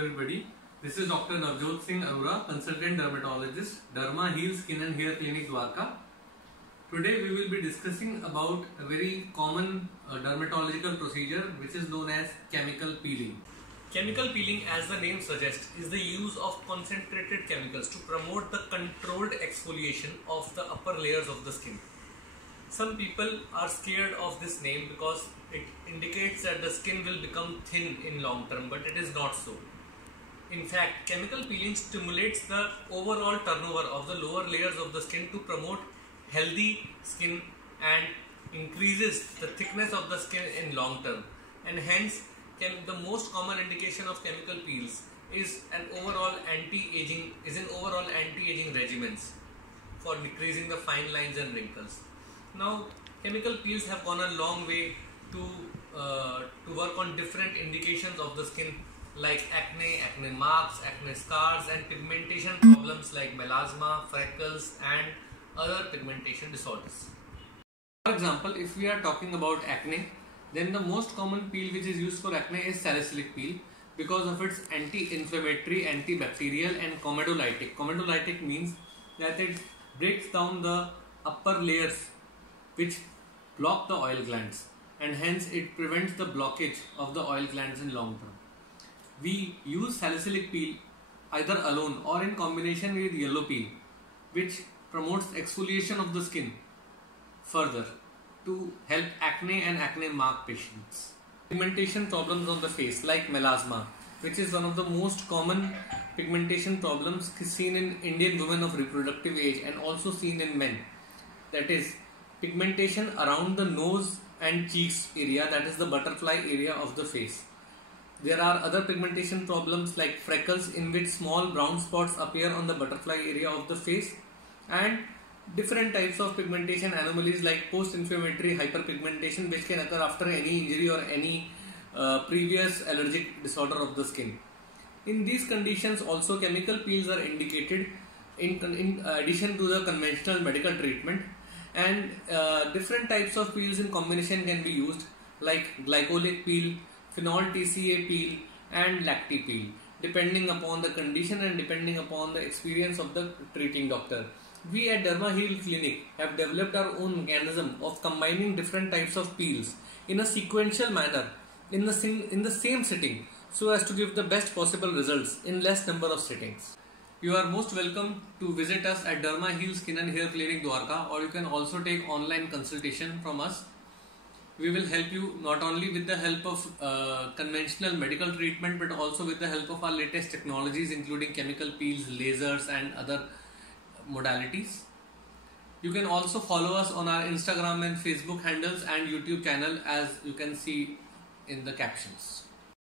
Everybody, this is Dr. Navjot Singh Arora, consultant dermatologist, Derma Heel Skin and Hair Clinic Dwarka. Today we will be discussing about a very common dermatological procedure which is known as chemical peeling. Chemical peeling, as the name suggests, is the use of concentrated chemicals to promote the controlled exfoliation of the upper layers of the skin. Some people are scared of this name because it indicates that the skin will become thin in long term, but it is not so. In fact, chemical peeling stimulates the overall turnover of the lower layers of the skin to promote healthy skin and increases the thickness of the skin in long term, and hence the most common indication of chemical peels is an overall anti-aging regimens for decreasing the fine lines and wrinkles. Now, chemical peels have gone a long way to work on different indications of the skin like acne, acne marks, acne scars, and pigmentation problems like melasma, freckles, and other pigmentation disorders. For example, if we are talking about acne, then the most common peel which is used for acne is salicylic peel because of its anti-inflammatory, antibacterial, and comedolytic. Comedolytic means that it breaks down the upper layers which block the oil glands, and hence it prevents the blockage of the oil glands in long term. We use salicylic peel either alone or in combination with yellow peel, which promotes exfoliation of the skin further to help acne and acne mark patients. Pigmentation problems on the face like melasma, which is one of the most common pigmentation problems seen in Indian women of reproductive age and also seen in men. That is pigmentation around the nose and cheeks area, that is the butterfly area of the face. There are other pigmentation problems like freckles, in which small brown spots appear on the butterfly area of the face, and different types of pigmentation anomalies like post-inflammatory hyperpigmentation, which can occur after any injury or any previous allergic disorder of the skin. In these conditions also chemical peels are indicated in addition to the conventional medical treatment, and different types of peels in combination can be used like glycolic peel, phenol TCA peel, and lacti peel, depending upon the condition and depending upon the experience of the treating doctor. We at Derma Heel Clinic have developed our own mechanism of combining different types of peels in a sequential manner in the same sitting, so as to give the best possible results in less number of sittings. You are most welcome to visit us at Derma Heel Skin and Hair Clinic Dwarka, or you can also take online consultation from us. We will help you not only with the help of conventional medical treatment, but also with the help of our latest technologies including chemical peels, lasers, and other modalities. You can also follow us on our Instagram and Facebook handles and YouTube channel, as you can see in the captions.